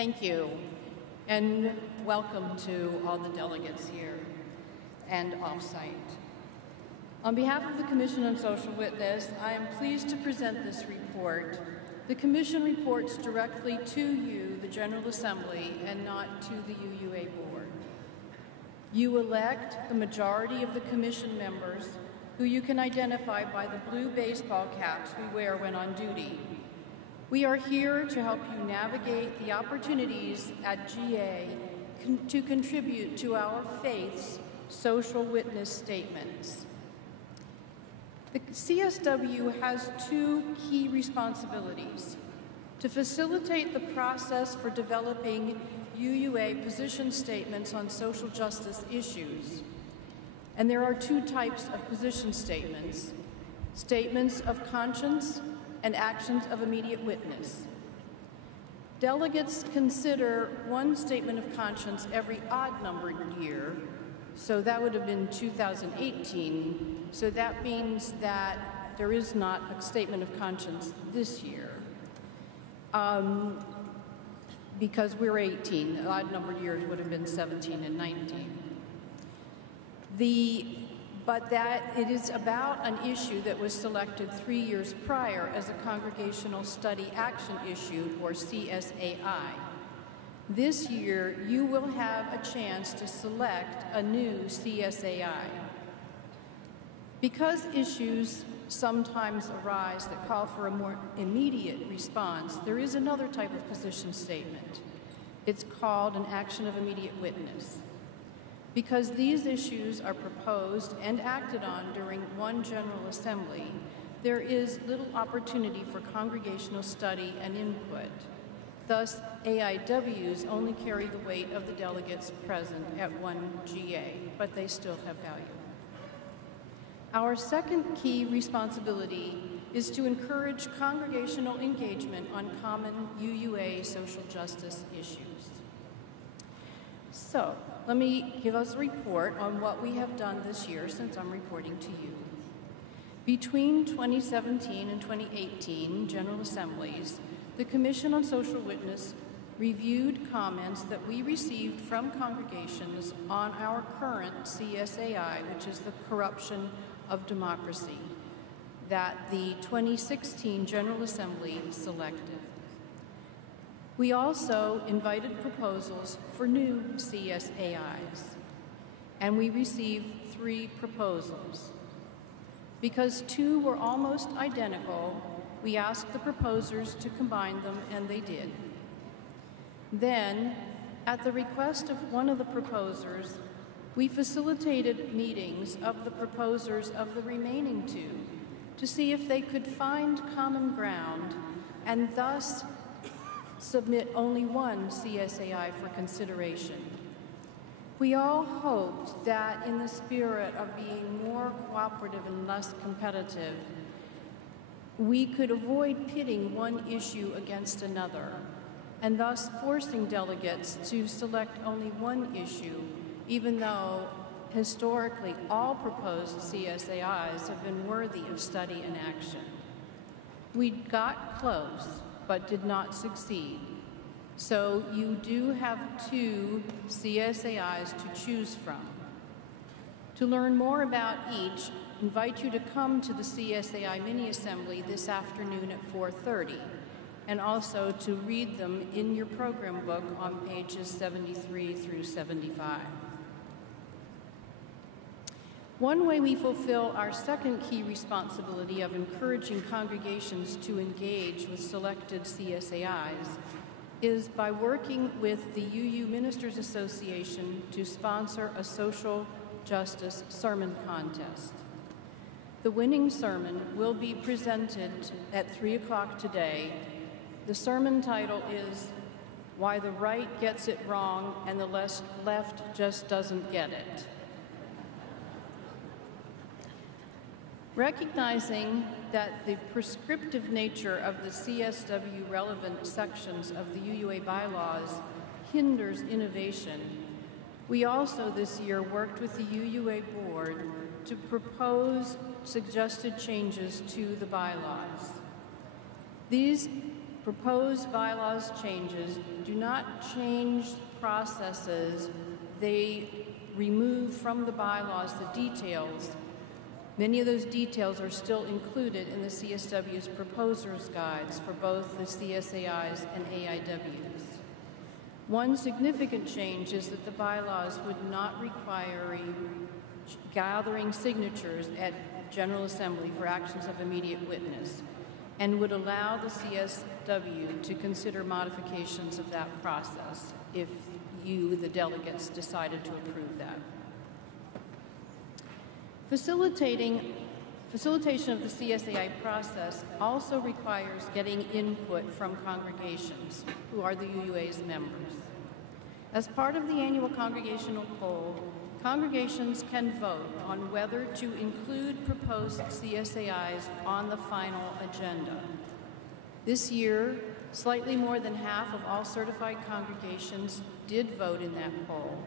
Thank you, and welcome to all the delegates here and off-site. On behalf of the Commission on Social Witness, I am pleased to present this report. The Commission reports directly to you, the General Assembly, and not to the UUA Board. You elect the majority of the Commission members, who you can identify by the blue baseball caps we wear when on duty. We are here to help you navigate the opportunities at GA to contribute to our faith's social witness statements. The CSW has two key responsibilities: to facilitate the process for developing UUA position statements on social justice issues. And there are two types of position statements: statements of conscience and actions of immediate witness. Delegates consider one statement of conscience every odd-numbered year, so that would have been 2018, so that means that there is not a statement of conscience this year. Because we're 18, odd-numbered years would have been 17 and 19. But that it is about an issue that was selected 3 years prior as a Congregational Study Action Issue, or CSAI. This year, you will have a chance to select a new CSAI. Because issues sometimes arise that call for a more immediate response, there is another type of position statement. It's called an action of immediate witness. Because these issues are proposed and acted on during one General Assembly, there is little opportunity for congregational study and input. Thus, AIWs only carry the weight of the delegates present at one GA, but they still have value. Our second key responsibility is to encourage congregational engagement on common UUA social justice issues. So, let me give us a report on what we have done this year since I'm reporting to you. Between 2017 and 2018 General Assemblies, the Commission on Social Witness reviewed comments that we received from congregations on our current CSAI, which is the Corruption of Democracy, that the 2016 General Assembly selected. We also invited proposals for new CSAIs, and we received 3 proposals. Because 2 were almost identical, we asked the proposers to combine them, and they did. Then, at the request of one of the proposers, we facilitated meetings of the proposers of the remaining 2 to see if they could find common ground and thus submit only one CSAI for consideration. We all hoped that in the spirit of being more cooperative and less competitive, we could avoid pitting one issue against another and thus forcing delegates to select only one issue, even though historically all proposed CSAIs have been worthy of study and action. We got close, but did not succeed. So you do have 2 CSAIs to choose from. To learn more about each, I invite you to come to the CSAI mini-assembly this afternoon at 4:30, and also to read them in your program book on pages 73 through 75. One way we fulfill our second key responsibility of encouraging congregations to engage with selected CSAIs is by working with the UU Ministers Association to sponsor a social justice sermon contest. The winning sermon will be presented at 3 o'clock today. The sermon title is "Why the Right Gets It Wrong and the Left Just Doesn't Get It." Recognizing that the prescriptive nature of the CSW relevant sections of the UUA bylaws hinders innovation, we also this year worked with the UUA board to propose suggested changes to the bylaws. These Proposed bylaws changes do not change processes. They remove from the bylaws the details. Many of those details are still included in the CSW's proposers' guides for both the CSAIs and AIWs. One significant change is that the bylaws would not require gathering signatures at General Assembly for actions of immediate witness, and would allow the CSW to consider modifications of that process if you, the delegates, decided to approve that. Facilitation of the CSAI process also requires getting input from congregations, who are the UUA's members. As part of the annual congregational poll, congregations can vote on whether to include proposed CSAIs on the final agenda. This year, slightly more than half of all certified congregations did vote in that poll,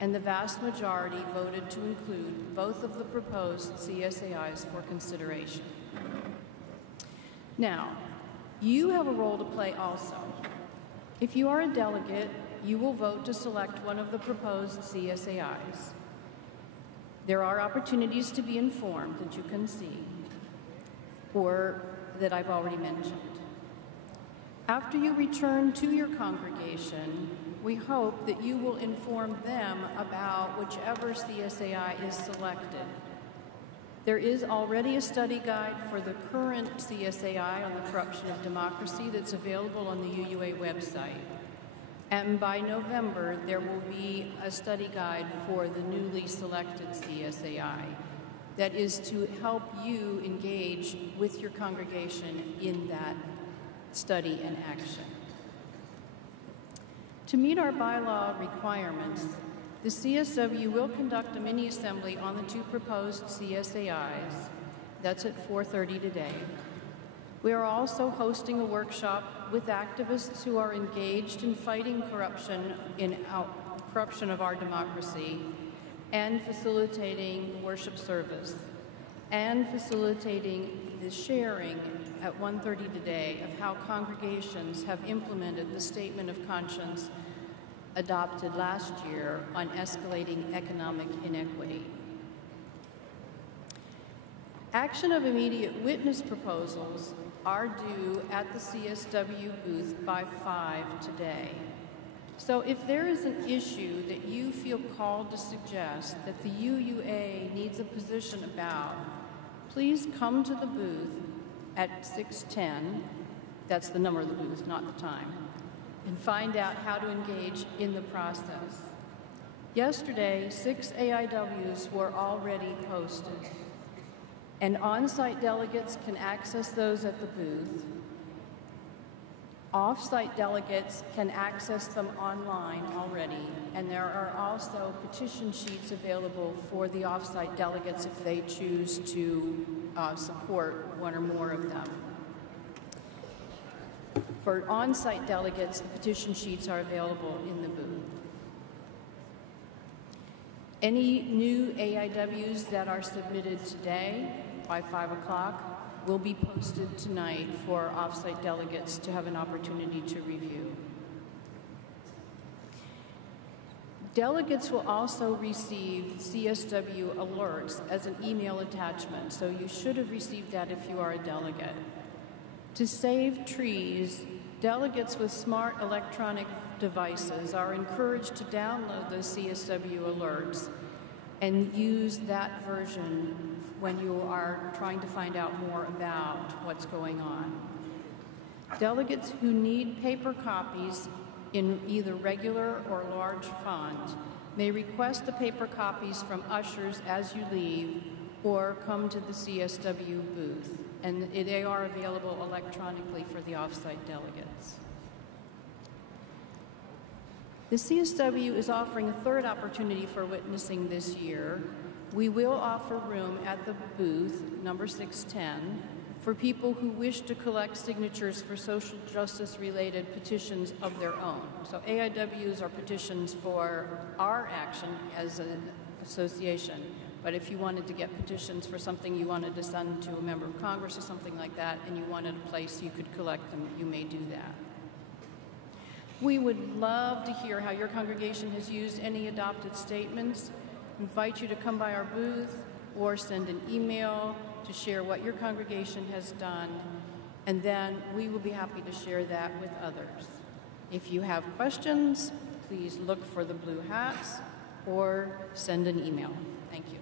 and the vast majority voted to include both of the proposed CSAIs for consideration. Now, you have a role to play also. If you are a delegate, you will vote to select one of the proposed CSAIs. There are opportunities to be informed that you can see, or that I've already mentioned. After you return to your congregation, we hope that you will inform them about whichever CSAI is selected. There is already a study guide for the current CSAI on the corruption of democracy that's available on the UUA website. And by November, there will be a study guide for the newly selected CSAI that is to help you engage with your congregation in that study and action. To meet our bylaw requirements, the CSW will conduct a mini-assembly on the two proposed CSAIs. That's at 4:30 today. We are also hosting a workshop with activists who are engaged in fighting corruption of our democracy, and facilitating worship service, and facilitating the sharing at 1:30 today of how congregations have implemented the Statement of Conscience adopted last year on escalating economic inequity. Action of immediate witness proposals are due at the CSW booth by 5 today. So if there is an issue that you feel called to suggest that the UUA needs a position about, please come to the booth at 6:10, that's the number of the booth, not the time, and find out how to engage in the process. Yesterday, 6 AIWs were already posted, and on-site delegates can access those at the booth. Off-site delegates can access them online already, and there are also petition sheets available for the off-site delegates if they choose to support one or more of them. For on-site delegates, the petition sheets are available in the booth. Any new AIWs that are submitted today by 5 o'clock will be posted tonight for off-site delegates to have an opportunity to review. Delegates will also receive CSW alerts as an email attachment, so you should have received that if you are a delegate. To save trees, delegates with smart electronic devices are encouraged to download those CSW alerts and use that version when you are trying to find out more about what's going on. Delegates who need paper copies in either regular or large font may request the paper copies from ushers as you leave or come to the CSW booth, and they are available electronically for the off-site delegates. The CSW is offering a third opportunity for witnessing this year. We will offer room at the booth, number 610, for people who wish to collect signatures for social justice-related petitions of their own. So AIWs are petitions for our action as an association, But if you wanted to get petitions for something you wanted to send to a member of Congress or something like that, and you wanted a place you could collect them, you may do that. We would love to hear how your congregation has used any adopted statements. Invite you to come by our booth or send an email to share what your congregation has done, and then we will be happy to share that with others. If you have questions, please look for the blue hats or send an email. Thank you.